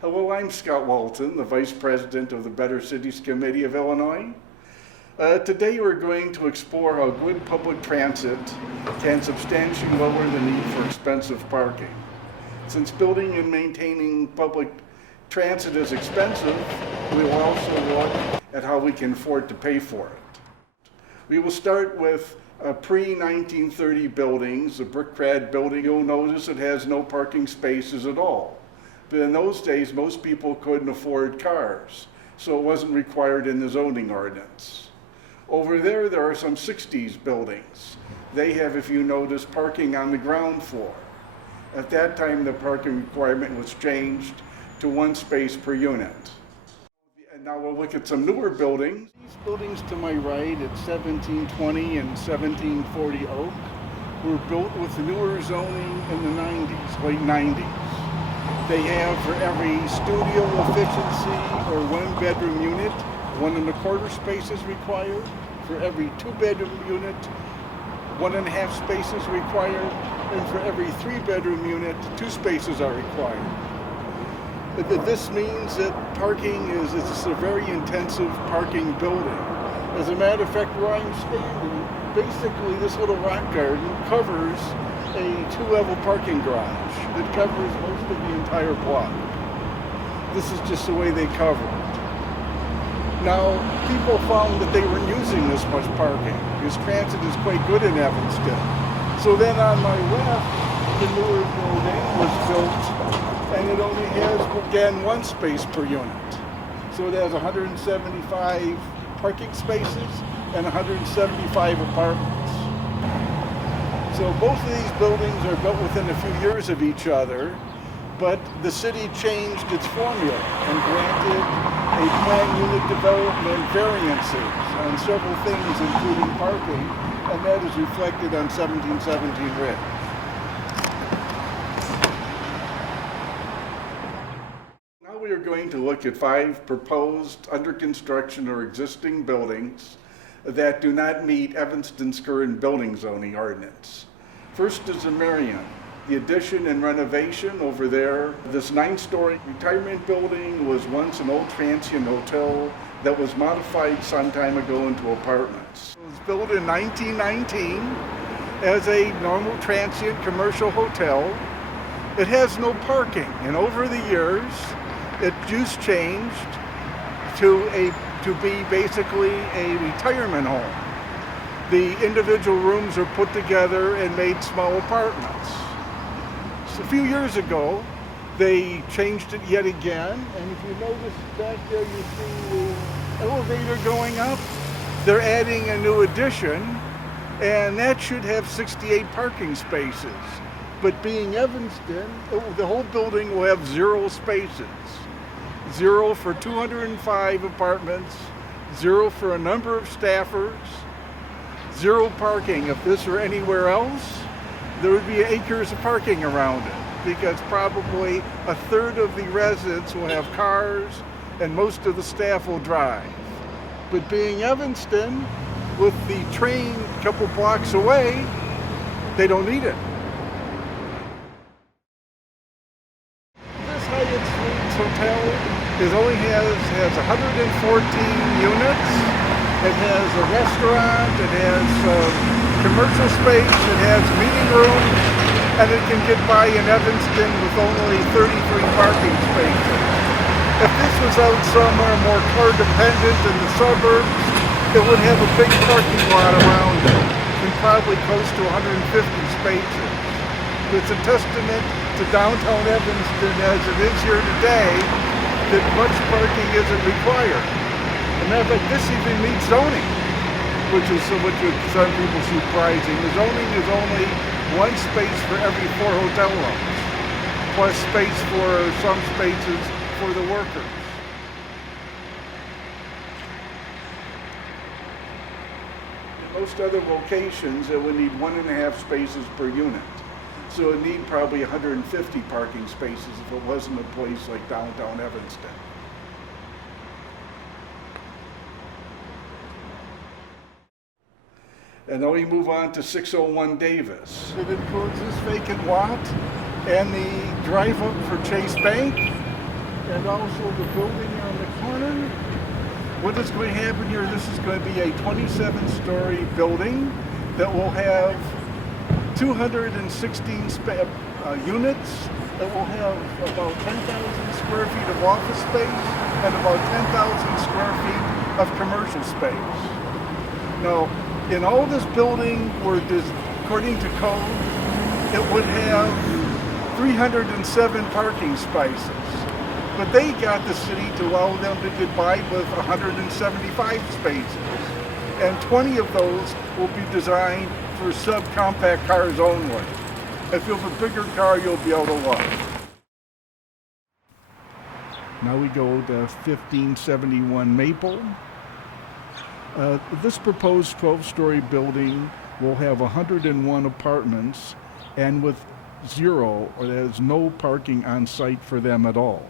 Hello, I'm Scott Walton, the Vice President of the Better Cities Committee of Illinois. Today we're going to explore how good public transit can substantially lower the need for expensive parking. Since building and maintaining public transit is expensive, we will also look at how we can afford to pay for it. We will start with pre-1930 buildings. The brick-clad building, you'll notice it has no parking spaces at all. But in those days, most people couldn't afford cars, so it wasn't required in the zoning ordinance. Over there are some 60s buildings. They have, if you notice, parking on the ground floor. At that time, the parking requirement was changed to 1 space per unit. And now we'll look at some newer buildings. These buildings to my right at 1720 and 1740 Oak were built with newer zoning in the 90s, late 90s. They have for every studio efficiency or 1-bedroom unit, 1.25 spaces required. For every 2-bedroom unit, 1.5 spaces required. And for every 3-bedroom unit, 2 spaces are required. This means that parking is a very intensive parking building. As a matter of fact, where I'm standing, basically this little rock garden covers a 2-level parking garage that covers most of the entire block. This is just the way they cover it. Now, people found that they weren't using this much parking because transit is quite good in Evanston. So then on my left, the newer building was built, and it only has, again, 1 space per unit. So it has 175 parking spaces and 175 apartments. So both of these buildings are built within a few years of each other, but the city changed its formula and granted a planned unit development variances on several things, including parking, and that is reflected on 1717 Ridge. Now we are going to look at 5 proposed under construction or existing buildings that do not meet Evanston's current building zoning ordinance. First is the Marion. The addition and renovation over there. This 9-story retirement building was once an old transient hotel that was modified some time ago into apartments. It was built in 1919 as a normal transient commercial hotel. It has no parking, and over the years, it just changed to be basically a retirement home. The individual rooms are put together and made small apartments. So a few years ago, they changed it yet again, and if you notice back there, you see the elevator going up. They're adding a new addition, and that should have 68 parking spaces. But being Evanston, the whole building will have 0 spaces. 0 for 205 apartments, 0 for a number of staffers, 0 parking. If this were anywhere else, there would be acres of parking around it, because probably 1/3 of the residents will have cars and most of the staff will drive. But being Evanston, with the train a couple blocks away, they don't need it. This Hyatt Suites hotel only has 114 units. It has a restaurant, it has commercial space, it has meeting rooms, and it can get by in Evanston with only 33 parking spaces. If this was out somewhere more car dependent in the suburbs, it would have a big parking lot around it and probably close to 150 spaces. It's a testament to downtown Evanston as it is here today that much parking isn't required. As a matter of fact, this even meets zoning, which is some people surprising. The zoning is only 1 space for every 4 hotel rooms, plus space for some spaces for the workers. In most other locations, it would need 1.5 spaces per unit. So it'd need probably 150 parking spaces if it wasn't a place like downtown Evanston. And then we move on to 601 Davis. It includes this vacant lot and the drive up for Chase Bank. and also the building on the corner. What is going to happen here, this is going to be a 27-story building that will have 216 units, that will have about 10,000 square feet of office space and about 10,000 square feet of commercial space. Now, in all this building, according to code, it would have 307 parking spaces. But they got the city to allow them to get by with 175 spaces. And 20 of those will be designed for subcompact cars only. If you have a bigger car, you'll be able to walk. Now we go to 1571 Maple. This proposed 12-story building will have 101 apartments and with zero, or there's no parking on site for them at all.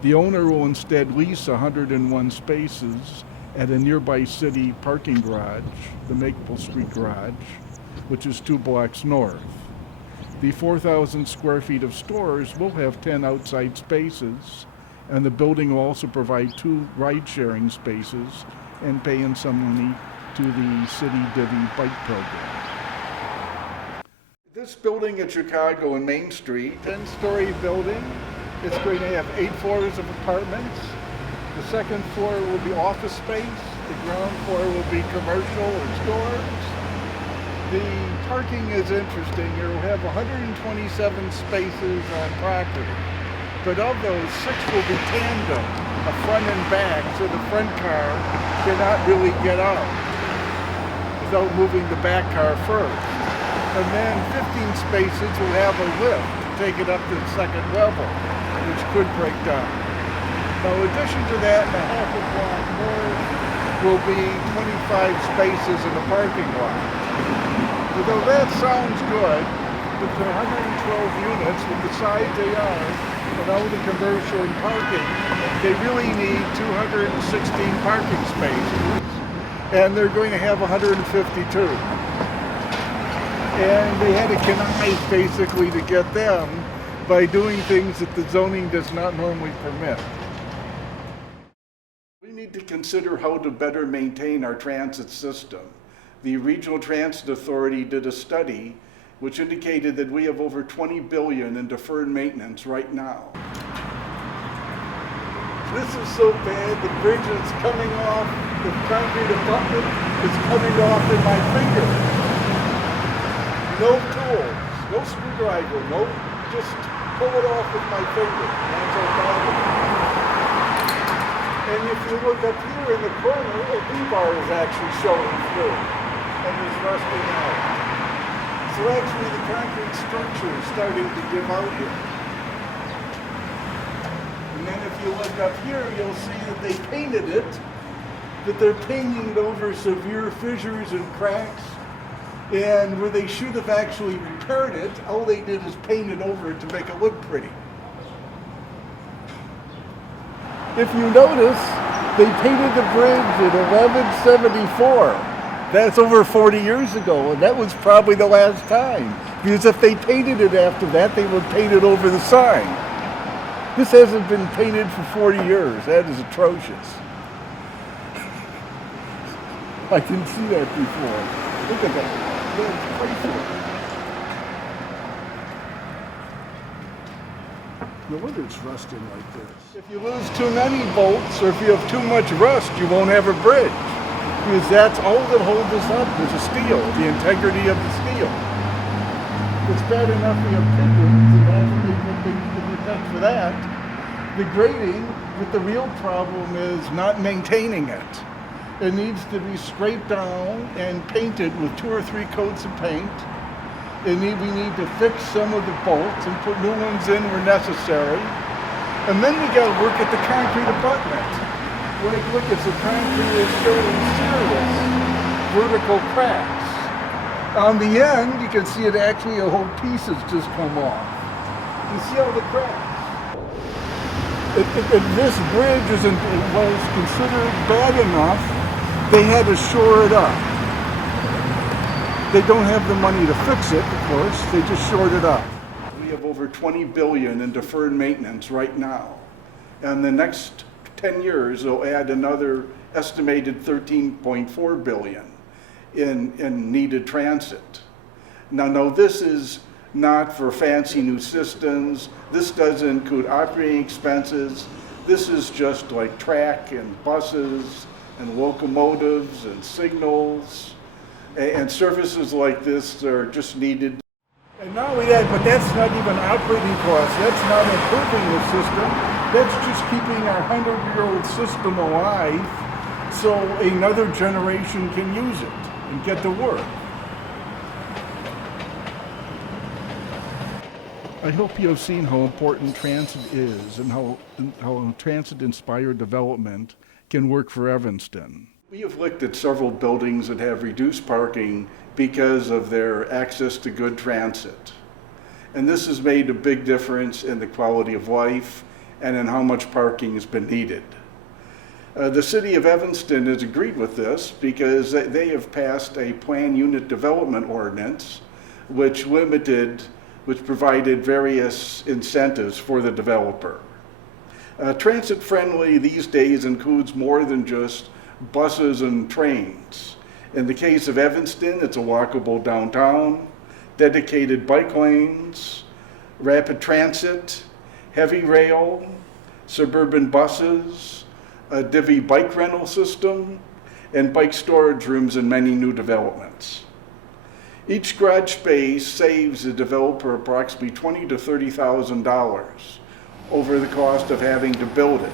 The owner will instead lease 101 spaces at a nearby city parking garage, the Maple Street Garage, which is 2 blocks north. The 4,000 square feet of stores will have 10 outside spaces, and the building will also provide 2 ride-sharing spaces and pay in some money to the City Divvy bike program. This building at Chicago and Main Street, 10-story building, it's going to have 8 floors of apartments. The second floor will be office space. The ground floor will be commercial or stores. The parking is interesting. You'll have 127 spaces on property. But of those, 6 will be tandem, a front and back, so the front car cannot really get out without moving the back car first. And then 15 spaces will have a lift to take it up to the second level, which could break down. Now, in addition to that, a half a block more will be 25 spaces in the parking lot. Although that sounds good, with the 112 units, with the size they are, and all the commercial and parking, they really need 216 parking spaces, and they're going to have 152. And they had to connive basically to get them by doing things that the zoning does not normally permit. We need to consider how to better maintain our transit system. The Regional Transit Authority did a study which indicated that we have over $20 billion in deferred maintenance right now. This is so bad, the bridge is coming off, the concrete abutment is coming off in my finger. No tools, no screwdriver, no, just pull it off with my finger. That's how bad it is. And if you look up here in the corner, a rebar is actually showing through and is rusting out. So actually the concrete structure is starting to give out here. And then if you look up here, you'll see that they painted it, that they're painting it over severe fissures and cracks. And where they should have actually repaired it, all they did is paint it over to make it look pretty. If you notice, they painted the bridge in 1174. That's over 40 years ago, and that was probably the last time. Because if they painted it after that, they would paint it over the sign. This hasn't been painted for 40 years. That is atrocious. I didn't see that before. Look at that. That's crazy. No wonder it's rusting like this. If you lose too many bolts, or if you have too much rust, you won't have a bridge. Because that's all that holds us up is the steel, the integrity of the steel. It's bad enough we have pigeons, and that's what they protect for that. The grading, but the real problem is not maintaining it. It needs to be scraped down and painted with 2 or 3 coats of paint. We need to fix some of the bolts and put new ones in where necessary. And then we got to work at the concrete abutment. Like, look, it's the concrete is showing serious vertical cracks. On the end, you can see it actually, a whole piece has just come off. You see all the cracks. This bridge was considered bad enough, they had to shore it up. They don't have the money to fix it, of course, they just shored it up. We have over $20 billion in deferred maintenance right now. And the next 10 years, they'll add another estimated 13.4 billion in needed transit. Now, this is not for fancy new systems. This doesn't include operating expenses. This is just like track and buses and locomotives and signals. And services like this are just needed. And not only that, but that's not even operating costs. That's not improving the system. That's just keeping our 100-year-old system alive so another generation can use it and get to work. I hope you have seen how important transit is and how transit-inspired development can work for Evanston. We have looked at several buildings that have reduced parking because of their access to good transit. And this has made a big difference in the quality of life and in how much parking has been needed. The city of Evanston has agreed with this because they have passed a planned unit development ordinance which provided various incentives for the developer. Transit friendly these days includes more than just buses and trains. In the case of Evanston, it's a walkable downtown, dedicated bike lanes, rapid transit, heavy rail, suburban buses, a divvy bike rental system, and bike storage rooms in many new developments. Each garage space saves the developer approximately $20,000 to $30,000 over the cost of having to build it.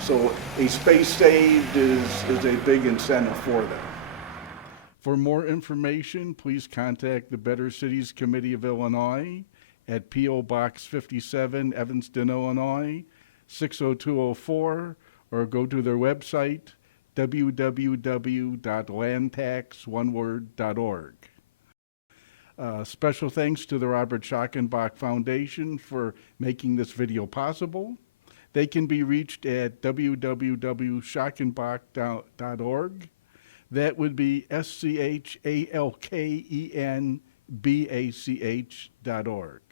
So a space saved is a big incentive for them. For more information, please contact the Better Cities Committee of Illinois at P.O. Box 57, Evanston, Illinois, 60204, or go to their website, www.landtaxoneword.org. Special thanks to the Robert Schachenbach Foundation for making this video possible. They can be reached at www.schachenbach.org. That would be SCHALKENBACH.org.